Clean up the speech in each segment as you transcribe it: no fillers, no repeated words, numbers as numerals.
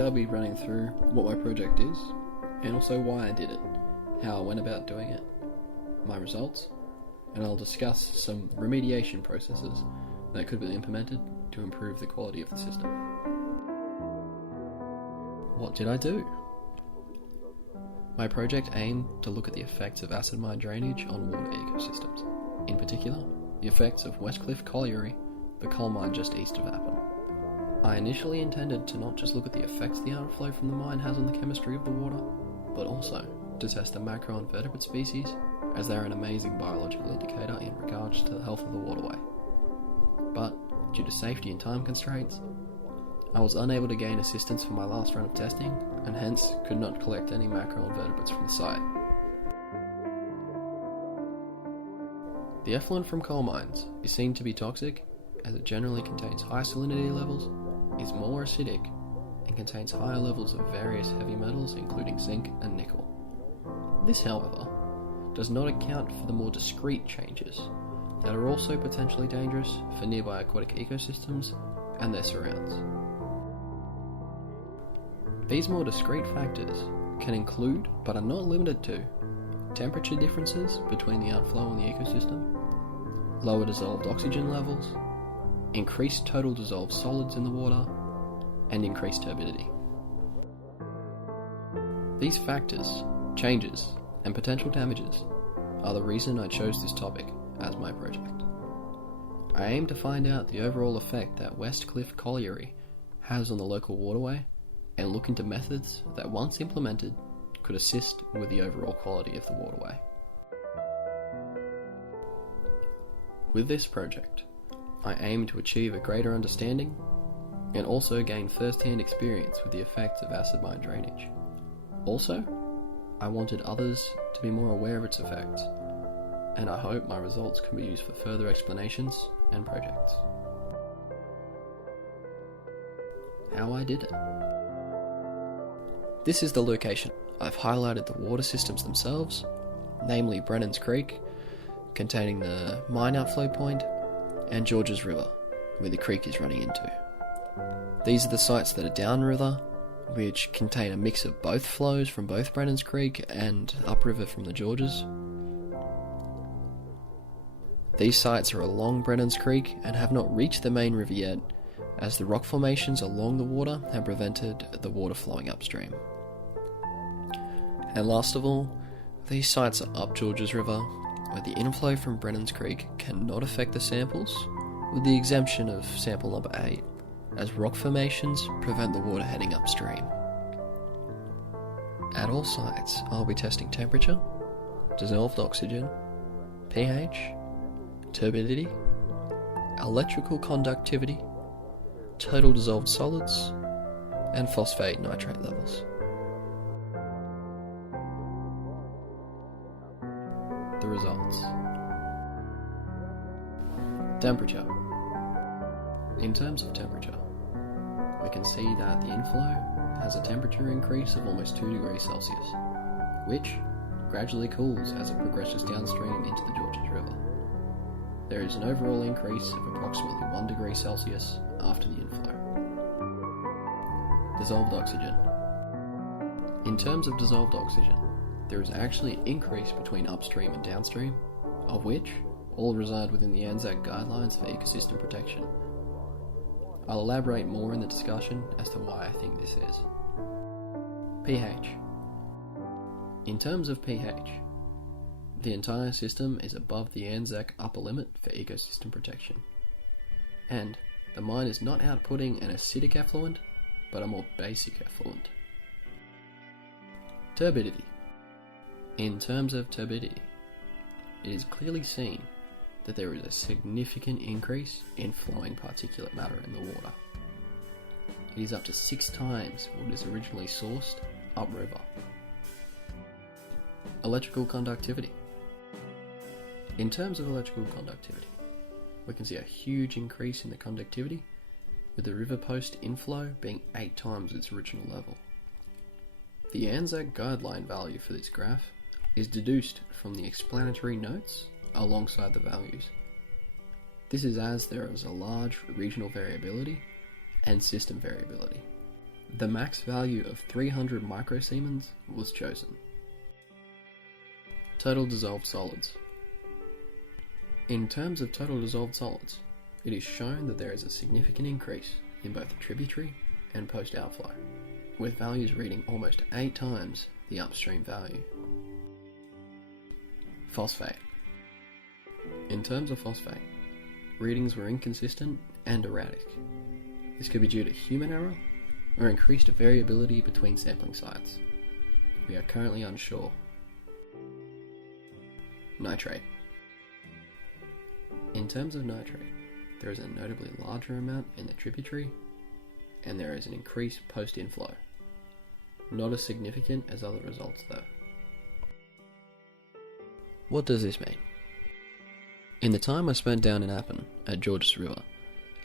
Today I'll be running through what my project is, and also why I did it, how I went about doing it, my results, and I'll discuss some remediation processes that could be implemented to improve the quality of the system. What did I do? My project aimed to look at the effects of acid mine drainage on water ecosystems, in particular, the effects of West Cliff Colliery, the coal mine just east of Appin. I initially intended to not just look at the effects the outflow from the mine has on the chemistry of the water, but also to test the macroinvertebrate species, as they are an amazing biological indicator in regards to the health of the waterway. But, due to safety and time constraints, I was unable to gain assistance for my last run of testing, and hence could not collect any macroinvertebrates from the site. The effluent from coal mines is seen to be toxic, as it generally contains high salinity levels, is more acidic, and contains higher levels of various heavy metals including zinc and nickel. This, however, does not account for the more discrete changes that are also potentially dangerous for nearby aquatic ecosystems and their surrounds. These more discrete factors can include, but are not limited to, temperature differences between the outflow and the ecosystem, lower dissolved oxygen levels, increased total dissolved solids in the water, and increased turbidity. These factors, changes, and potential damages are the reason I chose this topic as my project. I aim to find out the overall effect that West Cliff Colliery has on the local waterway and look into methods that, once implemented, could assist with the overall quality of the waterway. With this project, I aim to achieve a greater understanding and also gain first-hand experience with the effects of acid mine drainage. Also, I wanted others to be more aware of its effects, and I hope my results can be used for further explanations and projects. How I did it. This is the location. I've highlighted the water systems themselves, namely Brennan's Creek, containing the mine outflow point, and Georges River, where the creek is running into. These are the sites that are downriver, which contain a mix of both flows from both Brennan's Creek and upriver from the Georges. These sites are along Brennan's Creek and have not reached the main river yet, as the rock formations along the water have prevented the water flowing upstream. And last of all, these sites are up Georges River, where the inflow from Brennan's Creek cannot affect the samples, with the exemption of sample number 8, as rock formations prevent the water heading upstream. At all sites, I'll be testing temperature, dissolved oxygen, pH, turbidity, electrical conductivity, total dissolved solids, and phosphate nitrate levels. The results. Temperature. In terms of temperature, we can see that the inflow has a temperature increase of almost 2 degrees Celsius, which gradually cools as it progresses downstream into the Georges River. There is an overall increase of approximately 1 degree Celsius after the inflow. Dissolved oxygen. In terms of dissolved oxygen, there is actually an increase between upstream and downstream, of which all reside within the ANZAC guidelines for ecosystem protection. I'll elaborate more in the discussion as to why I think this is. pH. In terms of pH, the entire system is above the ANZAC upper limit for ecosystem protection, and the mine is not outputting an acidic effluent, but a more basic effluent. Turbidity. In terms of turbidity, it is clearly seen that there is a significant increase in flowing particulate matter in the water. It is up to 6 times what is originally sourced upriver. Electrical conductivity. In terms of electrical conductivity, we can see a huge increase in the conductivity, with the river post inflow being 8 times its original level. The ANZAC guideline value for this graph is deduced from the explanatory notes alongside the values. This is as there is a large regional variability and system variability, The max value of 300 microsiemens was chosen. Total dissolved solids. In terms of total dissolved solids, it is shown that there is a significant increase in both the tributary and post-outflow, with values reading almost 8 times the upstream value. Phosphate. In terms of phosphate, readings were inconsistent and erratic. This could be due to human error or increased variability between sampling sites. We are currently unsure. Nitrate. In terms of nitrate, there is a notably larger amount in the tributary, and there is an increased post-inflow. Not as significant as other results though. What does this mean? In the time I spent down in Appin at Georges River,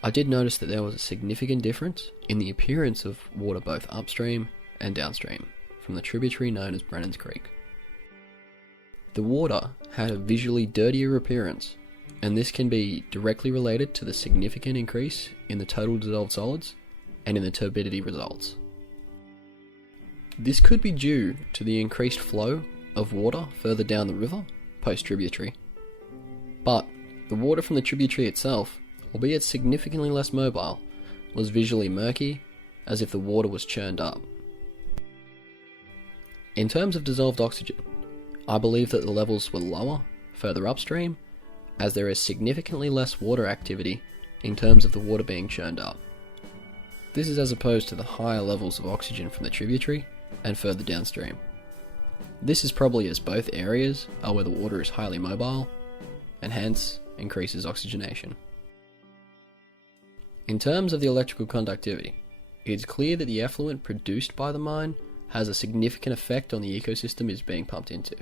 I did notice that there was a significant difference in the appearance of water both upstream and downstream from the tributary known as Brennan's Creek. The water had a visually dirtier appearance, and this can be directly related to the significant increase in the total dissolved solids and in the turbidity results. This could be due to the increased flow of water further down the river, post-tributary. But the water from the tributary itself, albeit significantly less mobile, was visually murky, as if the water was churned up. In terms of dissolved oxygen, I believe that the levels were lower further upstream, as there is significantly less water activity in terms of the water being churned up. This is as opposed to the higher levels of oxygen from the tributary and further downstream. This is probably as both areas are where the water is highly mobile, and hence increases oxygenation. In terms of the electrical conductivity, it is clear that the effluent produced by the mine has a significant effect on the ecosystem it is being pumped into.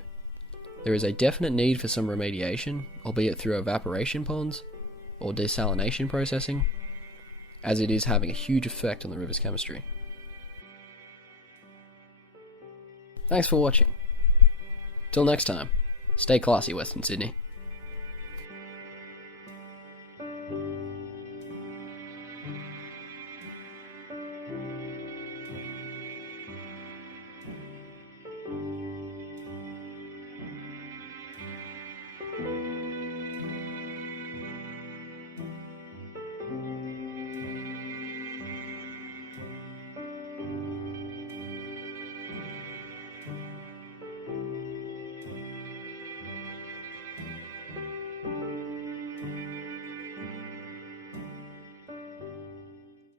There is a definite need for some remediation, albeit through evaporation ponds or desalination processing, as it is having a huge effect on the river's chemistry. Thanks for watching. Till next time, stay classy, Western Sydney.